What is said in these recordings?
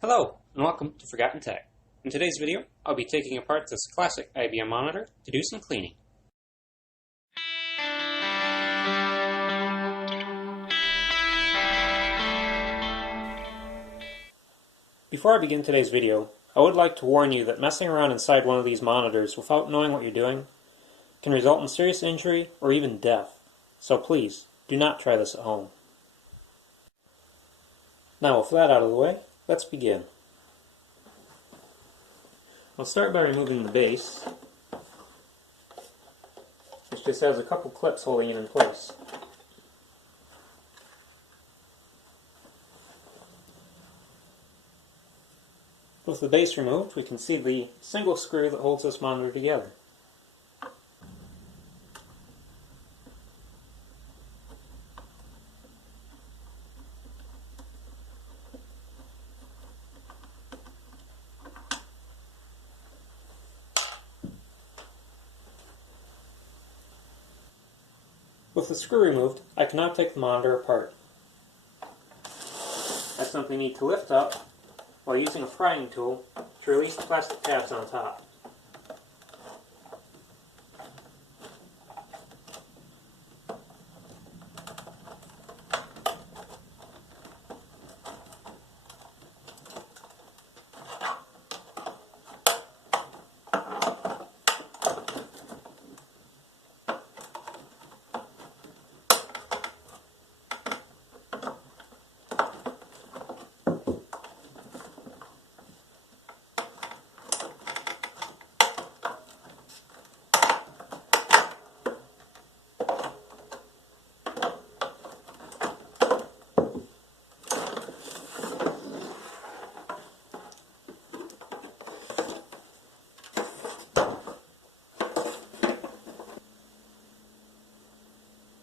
Hello, and welcome to Forgotten Tech. In today's video, I'll be taking apart this classic IBM monitor to do some cleaning. Before I begin today's video, I would like to warn you that messing around inside one of these monitors without knowing what you're doing can result in serious injury or even death. So please, do not try this at home. Now with that out of the way, let's begin. I'll start by removing the base, which just has a couple clips holding it in place. With the base removed, we can see the single screw that holds this monitor together. With the screw removed, I can now take the monitor apart. I simply need to lift up while using a prying tool to release the plastic tabs on top.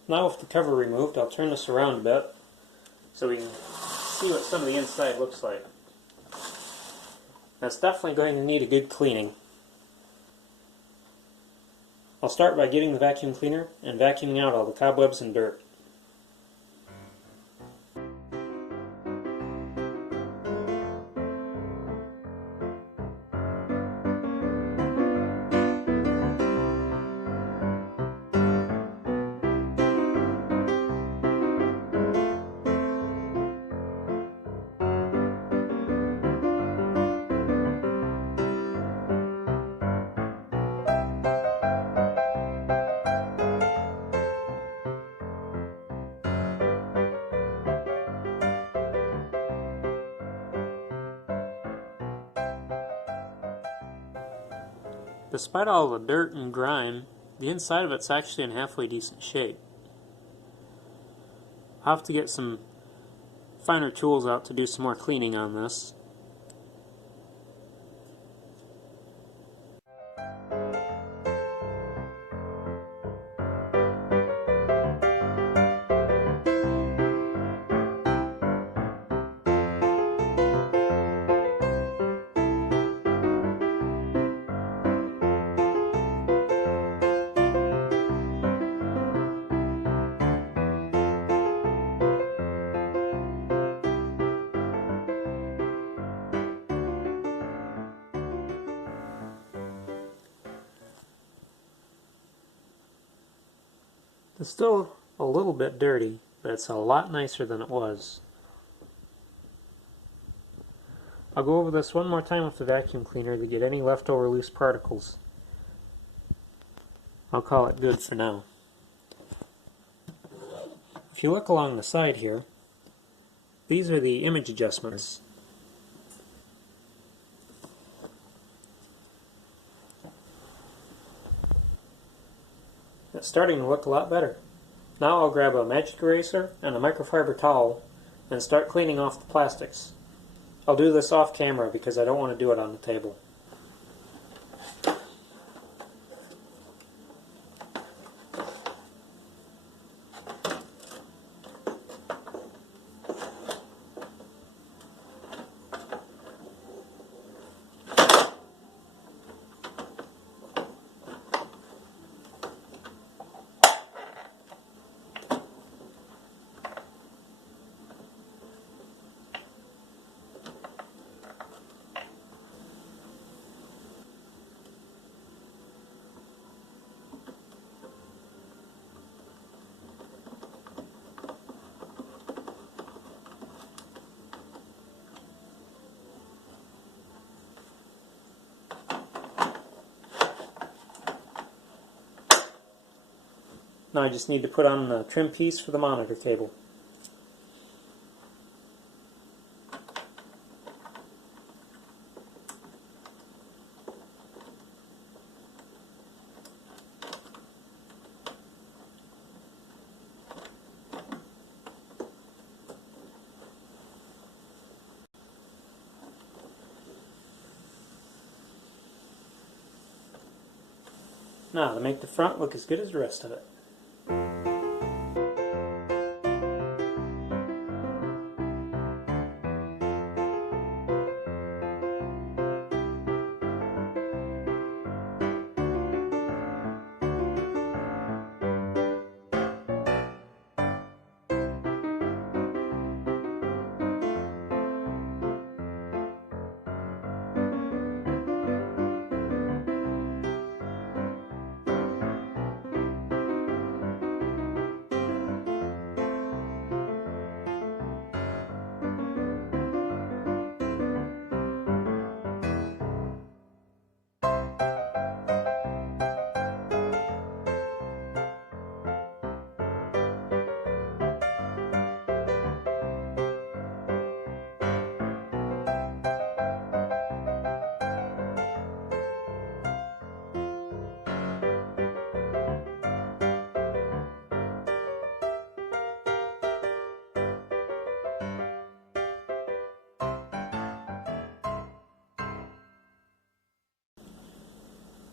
Now with the cover removed, I'll turn this around a bit so we can see what some of the inside looks like. That's definitely going to need a good cleaning. I'll start by getting the vacuum cleaner and vacuuming out all the cobwebs and dirt. Despite all the dirt and grime, the inside of it's actually in halfway decent shape. I'll have to get some finer tools out to do some more cleaning on this. It's still a little bit dirty, but it's a lot nicer than it was. I'll go over this one more time with the vacuum cleaner to get any leftover loose particles. I'll call it good for now. If you look along the side here, these are the image adjustments. It's starting to look a lot better. Now I'll grab a magic eraser and a microfiber towel and start cleaning off the plastics. I'll do this off camera because I don't want to do it on the table. Now I just need to put on the trim piece for the monitor table. Now to make the front look as good as the rest of it.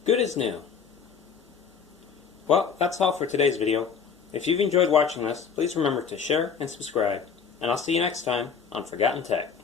Good as new. Well, that's all for today's video. If you've enjoyed watching this, please remember to share and subscribe, and I'll see you next time on Forgotten Tech.